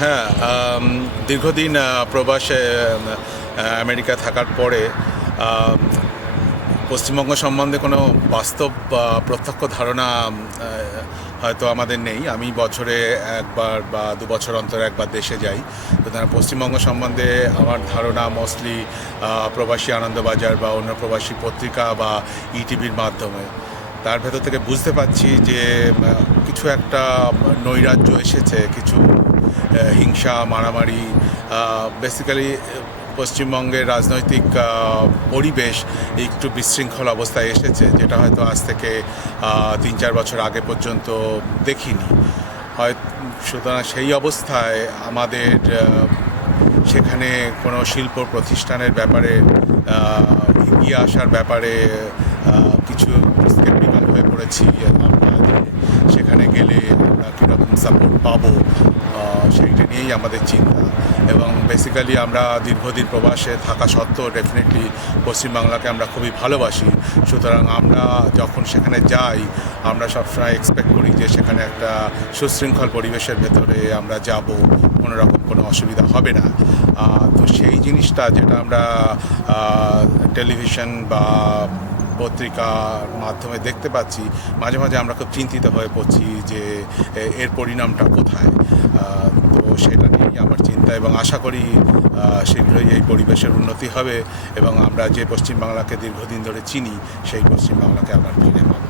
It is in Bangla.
হ্যাঁ, দীর্ঘদিন প্রবাসে আমেরিকা থাকার পরে আম, পশ্চিমবঙ্গ সম্বন্ধে কোনো বাস্তব বা প্রত্যক্ষ ধারণা হয়তো আমাদের নেই। আমি বছরে একবার বা 2 বছর অন্তর একবার দেশে যাই। সুতরাং পশ্চিমবঙ্গ সম্বন্ধে আমার ধারণা মোস্টলি প্রবাসী আনন্দবাজার বা অন্য প্রবাসী পত্রিকা বা ইটিভির মাধ্যমে। তার ভেতর থেকে বুঝতে পারছি যে কিছু একটা নৈরাজ্য এসেছে, কিছু হিংসা মারামারি, বেসিক্যালি পশ্চিমবঙ্গের রাজনৈতিক পরিবেশ একটু বিশৃঙ্খল অবস্থায় এসেছে, যেটা হয়তো আজ থেকে 3-4 বছর আগে পর্যন্ত দেখিনি হয়। সুতরাং সেই অবস্থায় আমাদের সেখানে কোনো শিল্প প্রতিষ্ঠানের ব্যাপারে এগিয়ে আসার ব্যাপারে কিছু স্কেপটিক্যাল হয়ে পড়েছি আমরা, যে সেখানে গেলে আমরা কীরকম সাপোর্ট পাবো, সেইটা নিয়েই আমাদের চিন্তা। এবং বেসিক্যালি আমরা দীর্ঘদিন প্রবাসে থাকা সত্ত্বেও ডেফিনেটলি পশ্চিমবাংলাকে আমরা খুবই ভালোবাসি। সুতরাং আমরা যখন সেখানে যাই, আমরা সবসময় এক্সপেক্ট করি যে সেখানে একটা সুশৃঙ্খল পরিবেশের ভেতরে আমরা যাব, কোনো রকম কোনো অসুবিধা হবে না। তো সেই জিনিসটা যেটা আমরা টেলিভিশন বা পত্রিকার মাধ্যমে দেখতে পাচ্ছি, মাঝে মাঝে আমরা খুব চিন্তিত হয়ে পড়ছি যে এর পরিণামটা কোথায়। তো সেটা নিয়েই আমার চিন্তা, এবং আশা করি শীঘ্রই এই পরিবেশের উন্নতি হবে এবং আমরা যে পশ্চিমবাংলাকে দীর্ঘদিন ধরে চিনি সেই পশ্চিমবাংলাকে আমরা ফিরে পাবো।